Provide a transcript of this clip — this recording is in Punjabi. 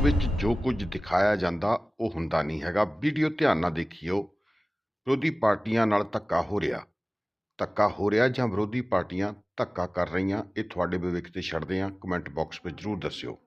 ਵਿੱਚ ਜੋ ਕੁਝ ਦਿਖਾਇਆ ਜਾਂਦਾ ਉਹ ਹੁੰਦਾ ਨਹੀਂ ਹੈਗਾ। ਵੀਡੀਓ ਧਿਆਨ ਨਾਲ ਦੇਖਿਓ। ਵਿਰੋਧੀ ਪਾਰਟੀਆਂ ਨਾਲ ਧੱਕਾ ਹੋ ਰਿਹਾ। ਧੱਕਾ ਹੋ ਰਿਹਾ ਜਾਂ ਵਿਰੋਧੀ ਪਾਰਟੀਆਂ ਧੱਕਾ ਕਰ ਰਹੀਆਂ, ਇਹ ਤੁਹਾਡੇ ਵਿਵੇਕ ਤੇ ਛੱਡਦੇ ਹਾਂ। ਕਮੈਂਟ ਬਾਕਸ ਵਿੱਚ ਜ਼ਰੂਰ ਦੱਸਿਓ।